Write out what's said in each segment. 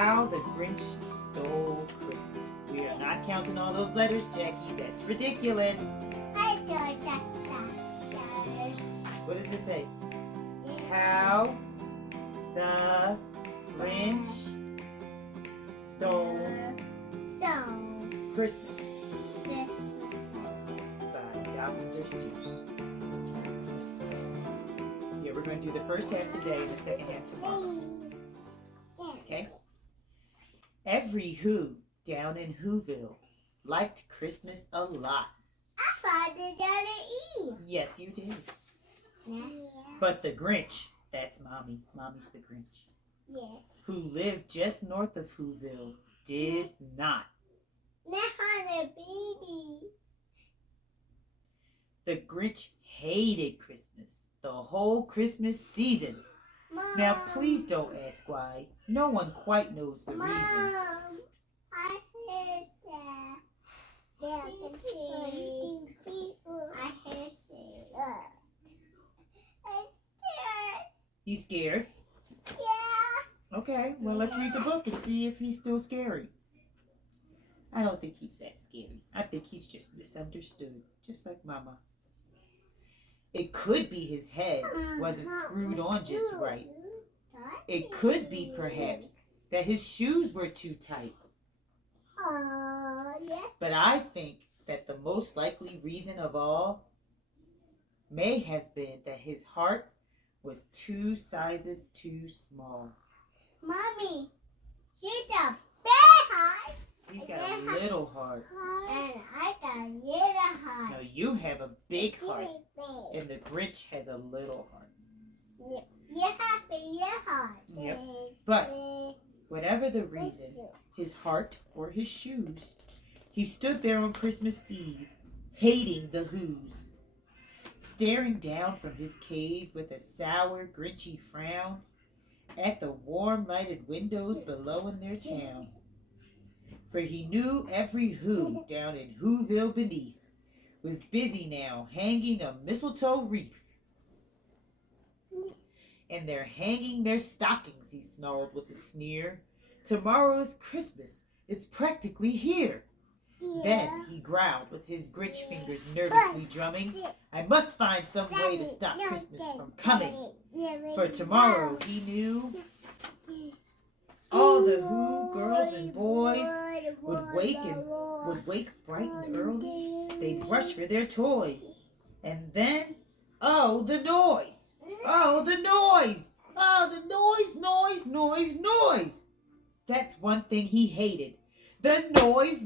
How the Grinch Stole Christmas. We are not counting all those letters, Jackie. That's ridiculous. I saw that. What does it say? How the Grinch Stole Christmas by Dr. Seuss. Yeah, we're going to do the first half today and the second half tomorrow. Okay? Every Who down in Whoville liked Christmas a lot. I thought it had an E. Yes, you did. Yeah. But the Grinch, that's Mommy. Mommy's the Grinch. Yes. Who lived just north of Whoville, did not. Not a baby. The Grinch hated Christmas the whole Christmas season. Mom. Now, please don't ask why. No one quite knows the Mom, reason. I heard that. Yeah, I heard that. You scared? Yeah. Okay, well, let's read the book and see if he's still scary. I don't think he's that scary. I think he's just misunderstood, just like Mama. It could be his head wasn't screwed on just right. It could be, perhaps, that his shoes were too tight. Yes. But I think that the most likely reason of all may have been that his heart was 2 sizes too small. Mommy, she's a big heart. You got a little heart. And I got a little heart. No, you have a big heart. Big. And the Grinch has a little heart. You have a little heart. Yep. But whatever the reason, his heart or his shoes, he stood there on Christmas Eve, hating the Who's, staring down from his cave with a sour, Grinchy frown at the warm lighted windows below in their town. For he knew every Who down in Whoville beneath was busy now hanging a mistletoe wreath. And they're hanging their stockings, he snarled with a sneer. Tomorrow is Christmas. It's practically here. Yeah. Then he growled with his Grinch fingers nervously drumming. I must find some way to stop Christmas from coming. For tomorrow, he knew, all the Who girls and boys would wake bright and early. They'd rush for their toys. And then, oh, the noise. Oh, the noise. Oh, the noise. That's one thing he hated. The noise.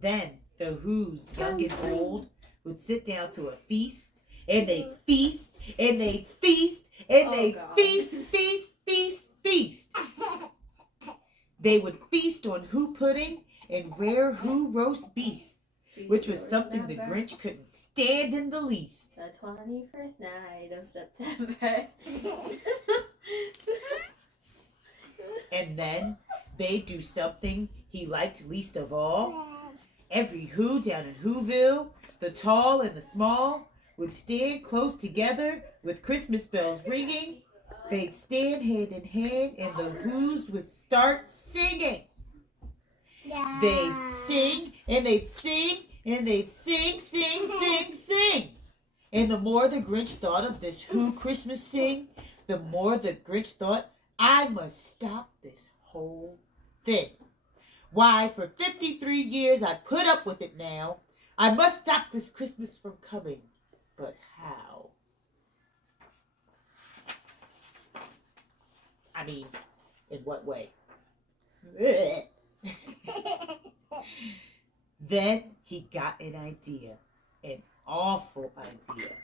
Then the Who's, young and old, would sit down to a feast, and they'd feast, and they'd feast, and they'd feast. They would feast on Who pudding and rare Who roast beef, which was something the Grinch couldn't stand in the least. The 21st night of September. And then they'd do something he liked least of all. Every Who down in Whoville, the tall and the small, would stand close together with Christmas bells ringing. They'd stand hand in hand and the Who's would start singing. Yeah. They'd sing and they'd sing and they'd sing. And the more the Grinch thought of this Who Christmas sing, the more the Grinch thought, I must stop this whole thing. Why, for 53 years I put up with it now. I must stop this Christmas from coming. But how? I mean, in what way? Then he got an idea. An awful idea.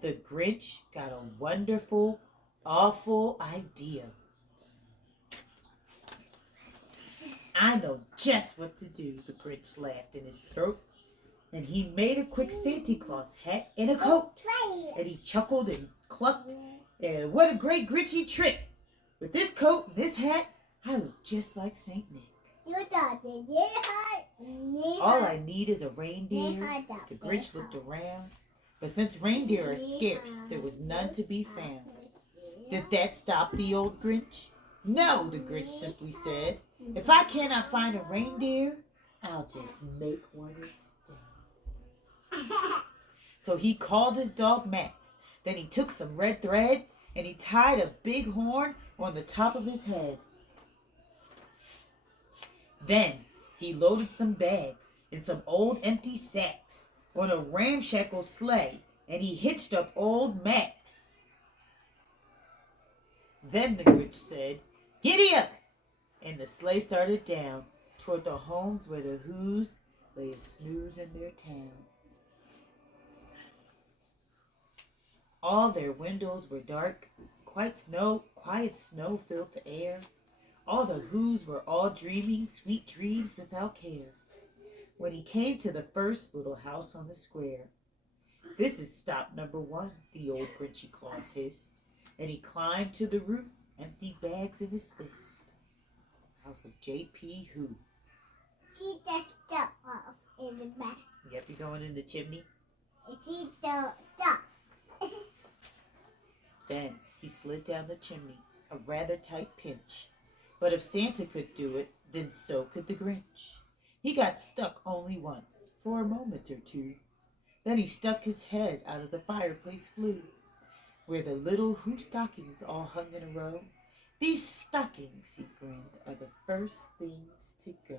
The Grinch got a wonderful, awful idea. I know just what to do, the Grinch laughed in his throat. And he made a quick Santa Claus hat and a coat. And he chuckled and clucked. And what a great Grinchy trick. With this coat and this hat, I look just like Saint Nick. All I need is a reindeer. The Grinch looked around, but since reindeer are scarce, there was none to be found. Did that stop the old Grinch? No, the Grinch simply said. If I cannot find a reindeer, I'll just make one instead. So he called his dog Max. Then he took some red thread and he tied a big horn on the top of his head. Then he loaded some bags and some old empty sacks on a ramshackle sleigh, and he hitched up old Max. Then the Grinch said, "Giddy up!" And the sleigh started down toward the homes where the Who's lay a snooze in their town. All their windows were dark. Quiet snow filled the air. All the Who's were all dreaming sweet dreams without care. When he came to the first little house on the square, "This is stop number 1, the old Grinchy Claus hissed, and he climbed to the roof, empty bags in his fist. House of J.P. Who. She just stuck off in the back. Yep, you're going in the chimney. She don't stop. Then he slid down the chimney, a rather tight pinch. But if Santa could do it, then so could the Grinch. He got stuck only once, for a moment or two. Then he stuck his head out of the fireplace flue, where the little Who stockings all hung in a row. These stockings, he grinned, are the first things to go.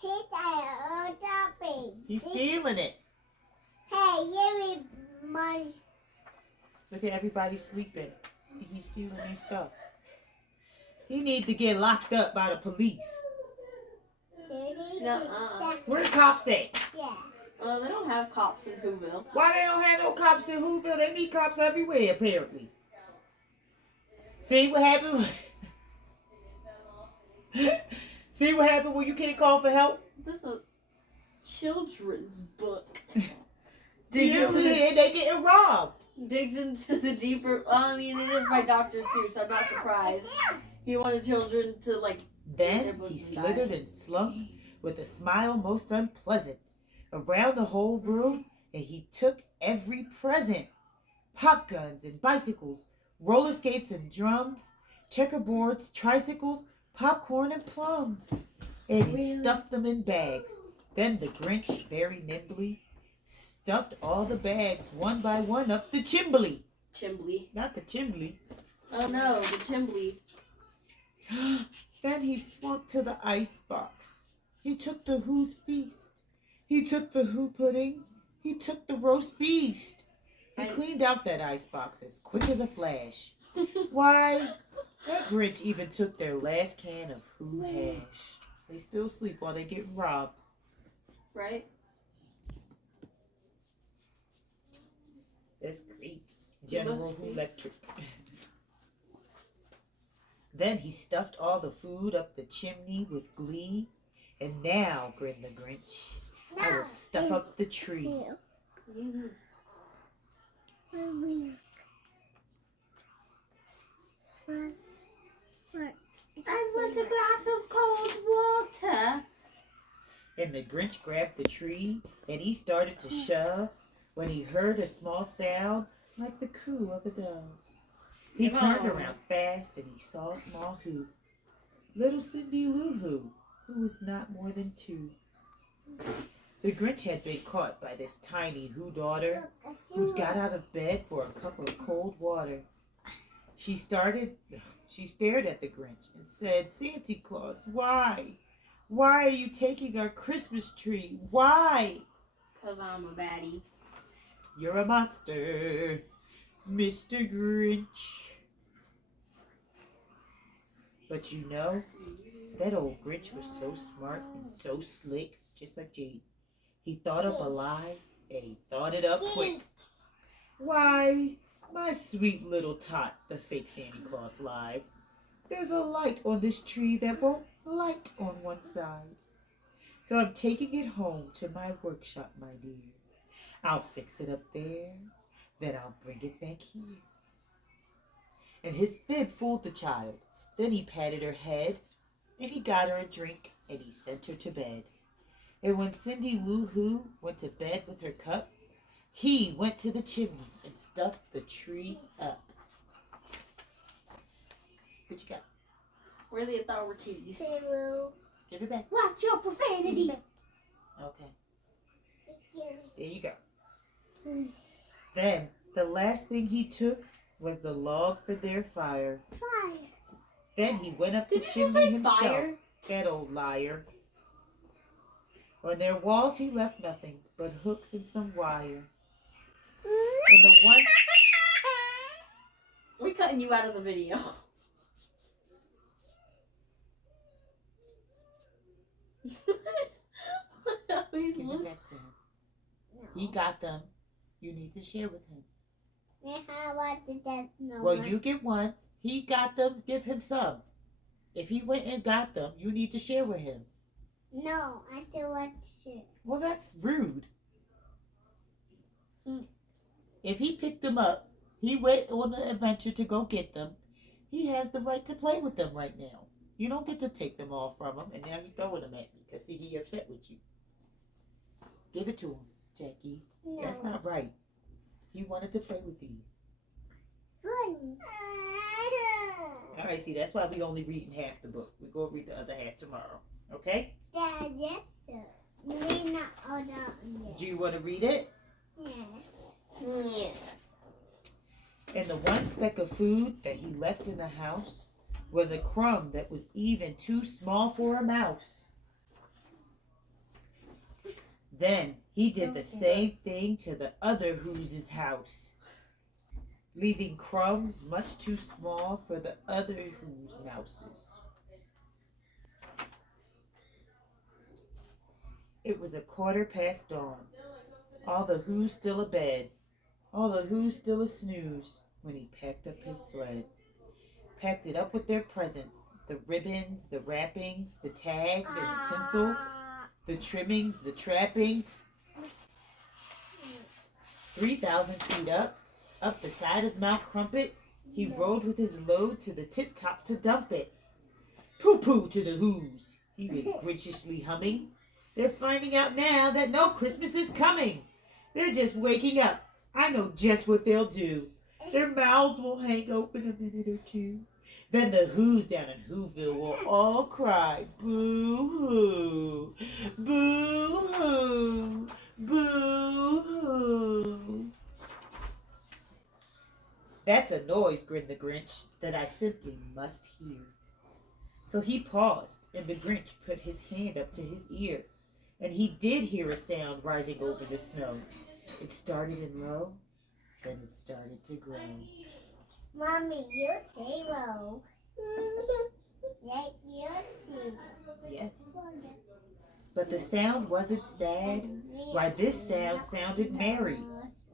She's our old doggy. He's stealing it. Hey, give me my... Look at everybody sleeping. He's stealing their stuff. He needs to get locked up by the police. Where the cops at? Yeah. They don't have cops in Whoville. Why they don't have no cops in Whoville? They need cops everywhere, apparently. See what happened? See what happened when you can't call for help? This is a children's book. They getting robbed. Digs into the deeper... I mean, it is by Dr. Seuss. I'm not surprised. He wanted children to, like... Then he slithered and slunk with a smile most unpleasant around the whole room, and he took every present. Pop guns and bicycles, roller skates and drums, checkerboards, tricycles, popcorn and plums. And he stuffed them in bags. Then the Grinch, very nimbly, stuffed all the bags one by one up the chimbley. Chimbley. Not the chimbley. Oh no, the chimbley. Then he slunk to the ice box. He took the Who's feast. He took the Who pudding. He took the roast beast. He cleaned out that ice box as quick as a flash. Why, that Grinch even took their last can of Who hash. They still sleep while they get robbed. Right? That's crazy. General Electric. Then he stuffed all the food up the chimney with glee. And now, grinned the Grinch, I will stuff up the tree. I want a glass of cold water. And the Grinch grabbed the tree, and he started to shove when he heard a small sound like the coo of a dove. He turned around fast, and he saw small Who, little Cindy Lou who was not more than 2. The Grinch had been caught by this tiny Who daughter, who'd got out of bed for a cup of cold water. She stared at the Grinch and said, "Santa Claus, why? Why are you taking our Christmas tree? Why?" "'Cause I'm a baddie." "You're a monster, Mr. Grinch." But you know, that old Grinch was so smart and so slick, just like Jade. He thought up a lie, and he thought it up quick. "Why, my sweet little tot," the fake Santa Claus lied. "There's a light on this tree that won't light on one side. So I'm taking it home to my workshop, my dear. I'll fix it up there, then I'll bring it back here." And his fib fooled the child. Then he patted her head, and he got her a drink, and he sent her to bed. And when Cindy Lou Who went to bed with her cup, he went to the chimney and stuffed the tree up. What you got? Where are the authorities? Zero. Give it back. Watch your profanity. Okay. Thank you. There you go. Then, the last thing he took was the log for their fire. Fire. Then he went up the Did you just chimney say himself. fire? That old liar. On their walls he left nothing but hooks and some wire. And the one... We're cutting you out of the video. Please Give look. it back to him. He got them. You need to share with him. And how about the death no Well, one? you get one. He got them. Give him some. If he went and got them, you need to share with him. No, I don't want to share. Well, that's rude. Mm. If he picked them up, he went on an adventure to go get them. He has the right to play with them right now. You don't get to take them all from him, and now you're throwing them at me because see, he upset with you. Give it to him, Jackie. No. That's not right. He wanted to play with these. Good. All right, see, that's why we only reading half the book. We're going to read the other half tomorrow. Okay? Dad, yes, sir. Me not all that. Do you want to read it? Yes. Yes. And the one speck of food that he left in the house was a crumb that was even too small for a mouse. Then he did the same thing to the other Who's house, leaving crumbs much too small for the other Who's mouses. It was 1/4 dawn. All the Who's still abed, all the Who's still a snooze when he packed up his sled. Packed it up with their presents, the ribbons, the wrappings, the tags and the tinsel, the trimmings, the trappings. 3,000 feet up the side of Mount Crumpet, he rode with his load to the tip top to dump it. Pooh-pooh to the Who's, he was grinchishly humming. They're finding out now that no Christmas is coming. They're just waking up. I know just what they'll do. Their mouths will hang open a minute or two. Then the Who's down in Whoville will all cry, boo-hoo, boo-hoo, boo-hoo. That's a noise, grinned the Grinch, that I simply must hear. So he paused, and the Grinch put his hand up to his ear, and he did hear a sound rising over the snow. It started in low, then it started to grow. Mommy, you say low. Like you say. Yes. But the sound wasn't sad. Why, this sound sounded merry.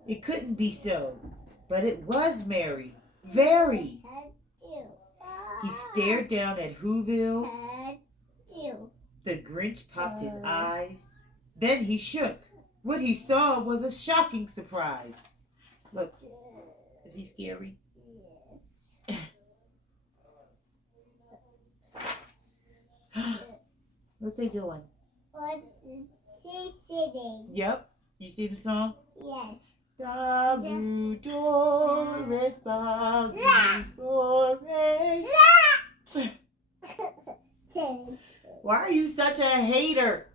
It couldn't be so, but it was merry. Very. He stared down at Whoville. The Grinch popped his eyes. Then he shook. What he saw was a shocking surprise. Look, is he scary? What they doing? What is she sitting? Yep. You see the song? Yes. Dabu Doris, Babu Doris. Why are you such a hater?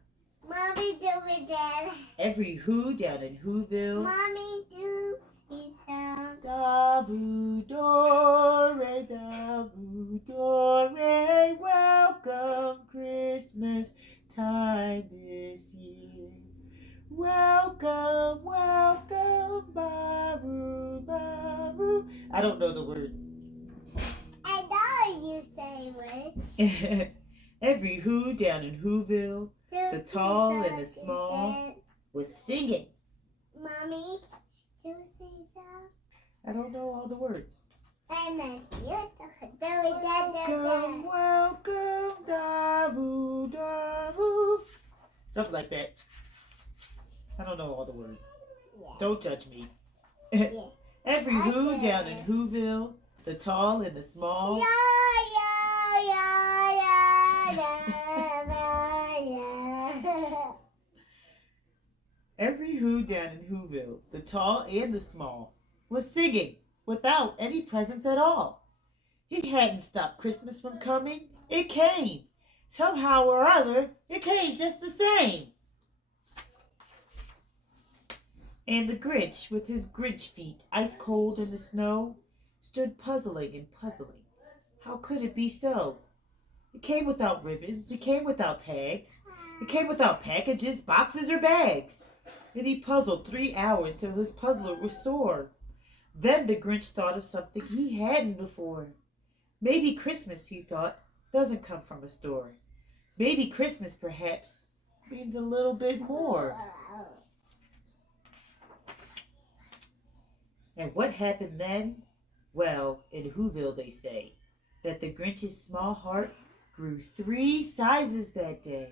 Mommy do it, Dad. Every Who down in Whoville. Mommy do see some. Dabu Dore, Dabu Dore, welcome Christmas time this year. Welcome, welcome, Baru, Baru. I don't know the words. I know you say words. Every Who down in Whoville, the tall and the small, was singing. Mommy, do say some. I don't know all the words. And then you do it, Welcome, welcome, Dabu, Dabu. Something like that. I don't know all the words. Yeah. Don't judge me. Yeah. Every I Who said down it. in Whoville, the tall and the small, Yeah, yeah, yeah, yeah, Every Who down in Whoville, the tall and the small, was singing without any presents at all. He hadn't stopped Christmas from coming. It came. Somehow or other, it came just the same. And the Grinch, with his Grinch feet ice cold in the snow, stood puzzling and puzzling. How could it be so? It came without ribbons. It came without tags. It came without packages, boxes, or bags. And he puzzled 3 hours till his puzzler was sore. Then the Grinch thought of something he hadn't before. Maybe Christmas, he thought, doesn't come from a store. Maybe Christmas, perhaps, means a little bit more. And what happened then? Well, in Whoville they say that the Grinch's small heart grew 3 sizes that day.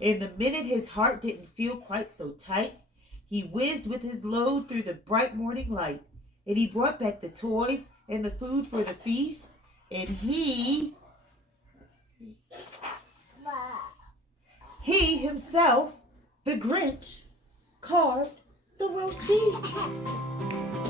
And the minute his heart didn't feel quite so tight, he whizzed with his load through the bright morning light. And he brought back the toys and the food for the feast. And he himself, the Grinch, carved the roast beef.